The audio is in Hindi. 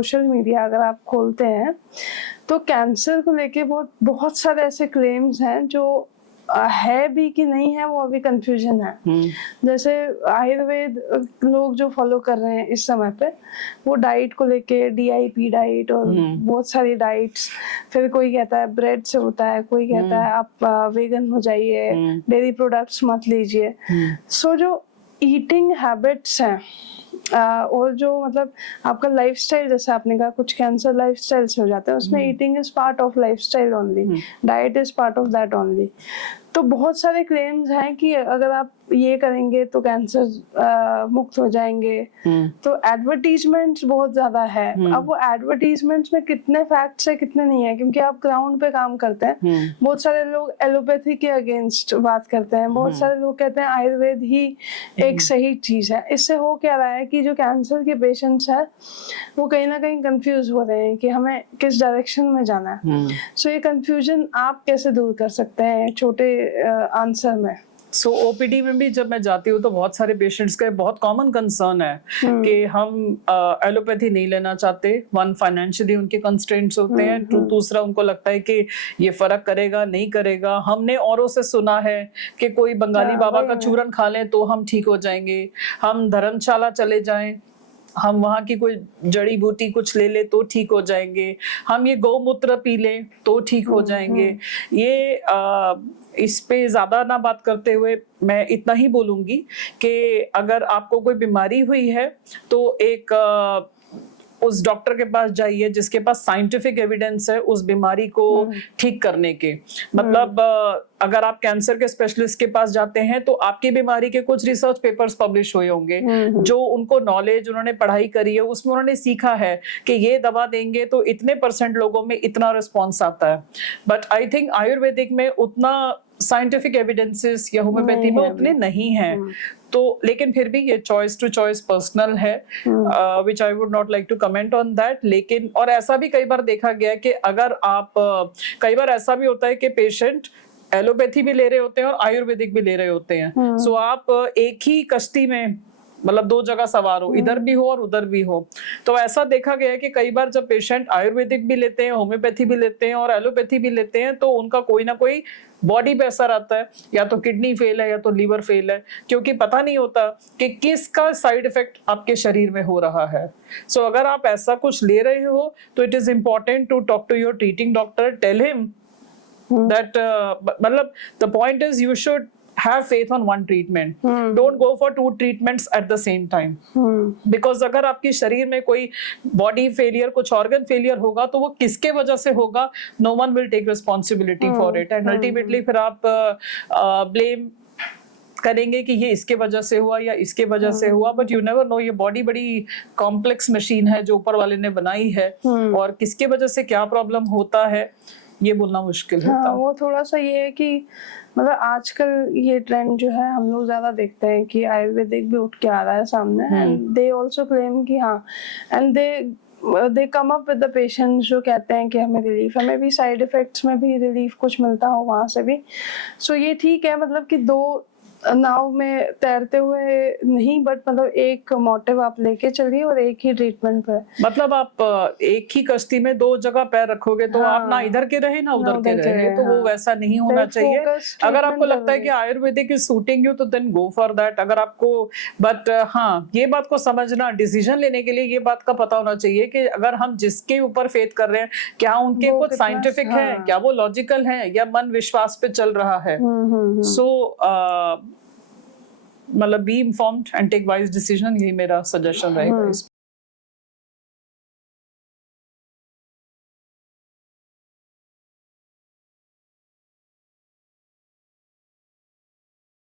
सोशल मीडिया अगर आप खोलते हैं तो कैंसर को लेके बहुत बहुत सारे ऐसे क्लेम्स हैं जो है भी कि नहीं है, वो अभी कंफ्यूजन है। जैसे आयुर्वेद लोग जो फॉलो कर रहे हैं इस समय पे, वो डाइट को लेके DIP डाइट और बहुत सारी डाइट्स, फिर कोई कहता है ब्रेड से होता है, कोई कहता है आप वेगन हो जाइए, डेयरी प्रोडक्ट्स मत लीजिए। सो जो ईटिंग हैबिट्स हैं और जो मतलब आपका लाइफस्टाइल, जैसे आपने कहा कुछ कैंसर लाइफस्टाइल से हो जाता है, उसमें eating is part of lifestyle only, diet is part of that only. तो बहुत सारे क्लेम्स हैं कि अगर आप ये करेंगे तो कैंसर मुक्त हो जाएंगे। तो एडवर्टीजमेंट्स बहुत ज्यादा है। अब वो एडवर्टीजमेंट्स में कितने फैक्ट्स है कितने नहीं है, क्योंकि आप ग्राउंड पे काम करते हैं। बहुत सारे लोग एलोपैथी के अगेंस्ट बात करते हैं, बहुत सारे लोग कहते हैं आयुर्वेद ही एक सही चीज है। इससे हो क्या रहा है कि जो कैंसर के पेशेंट्स है वो कहीं ना कहीं कंफ्यूज हो रहे हैं कि हमें किस डायरेक्शन में जाना है। सो ये कंफ्यूजन आप कैसे दूर कर सकते हैं छोटे आंसर में? सो ओपीडी में भी जब मैं जाती हूँ तो बहुत सारे पेशेंट्स का बहुत कॉमन कंसर्न है कि हम एलोपैथी नहीं लेना चाहते। वन, फाइनेंशियली उनके कंस्ट्रेंट्स होते हैं, दूसरा उनको लगता है कि ये फर्क करेगा नहीं करेगा। हमने औरों से सुना है कि कोई बंगाली बाबा का चूरन खा लें तो हम ठीक हो जाएंगे, हम धर्मशाला चले जाएं, हम वहाँ की कोई जड़ी बूटी कुछ ले ले तो ठीक हो जाएंगे, हम ये गौमूत्र पी लें तो ठीक हो जाएंगे। ये इस पे ज्यादा ना बात करते हुए मैं इतना ही बोलूंगी कि अगर आपको कोई बीमारी हुई है तो एक उस डॉक्टर के पास जाइए जिसके पास साइंटिफिक एविडेंस है उस बीमारी को ठीक करने के। मतलब अगर आप कैंसर के स्पेशलिस्ट के पास जाते हैं तो आपकी बीमारी के कुछ रिसर्च पेपर्स पब्लिश हुए होंगे, जो उनको नॉलेज, उन्होंने पढ़ाई करी है, उसमें उन्होंने सीखा है कि ये दवा देंगे तो इतने % लोगों में इतना रिस्पॉन्स आता है। बट आई थिंक आयुर्वेदिक में उतना साइंटिफिक एविडेंसेस या होम्योपैथी में उतने नहीं है। तो लेकिन फिर भी ये चॉइस टू चॉइस पर्सनल है, which I would not like to comment on that. लेकिन और ऐसा भी कई बार देखा गया है कि अगर आप कई बार ऐसा भी होता है कि पेशेंट एलोपैथी भी ले रहे होते हैं और आयुर्वेदिक भी ले रहे होते हैं। सो आप एक ही कश्ती में मतलब 2 जगह सवार हो, इधर भी हो और उधर भी हो। तो ऐसा देखा गया है कि कई बार जब पेशेंट आयुर्वेदिक भी लेते हैं, होम्योपैथी भी लेते हैं और एलोपैथी भी लेते हैं तो उनका कोई ना कोई बॉडी पे असर आता है, या तो किडनी फेल है या तो लीवर फेल है, क्योंकि पता नहीं होता कि किसका साइड इफेक्ट आपके शरीर में हो रहा है। सो अगर आप ऐसा कुछ ले रहे हो तो it is important to talk to your treating doctor, tell him that मतलब the point is you should have faith on one treatment. Don't go for 2 treatments at the same time. Because अगर आपके शरीर में कोई बॉडी फेलियर, कुछ ऑर्गन फेलियर होगा तो वो किसके वजह से होगा, no one will take responsibility for it and ultimately फिर आप blame करेंगे कि ये इसके वजह से हुआ या इसके वजह से हुआ। बट यू नेवर नो, ये बॉडी बड़ी कॉम्प्लेक्स मशीन है जो ऊपर वाले ने बनाई है और किसके वजह से क्या प्रॉब्लम होता है ये बोलना मुश्किल है। हाँ, वो थोड़ा सा ये है कि मतलब आजकल ये ट्रेंड जो है हम लोग ज्यादा देखते हैं कि आयुर्वेदिक भी उठ के आ रहा है सामने, एंड दे आल्सो क्लेम कि हाँ, and they come up with the patients जो कहते हैं कि हमें रिलीफ, हमें भी साइड इफेक्ट्स में भी रिलीफ कुछ मिलता हो वहां से भी। सो ये ठीक है, मतलब कि 2 नाव में तैरते हुए नहीं, बट मतलब एक मोटिव आप लेके चलिए और एक ही ट्रीटमेंट पे। मतलब आप एक ही कश्ती में 2 जगह पैर रखोगे तो आप ना इधर के रहे ना उधर के रहे, तो वो वैसा नहीं होना चाहिए। अगर आपको लगता है कि आयुर्वेदिक इज सूटिंग यू तो देन गो फॉर दैट। अगर आपको बट हाँ, ये बात को समझना, डिसीजन लेने के लिए ये बात का पता होना चाहिए कि अगर हम जिसके ऊपर फेथ कर रहे हैं क्या उनके कुछ साइंटिफिक है, क्या वो लॉजिकल है या मन विश्वास पे चल रहा है। सो मतलब be informed and take wise decision, यही मेरा सजेशन रहेगा।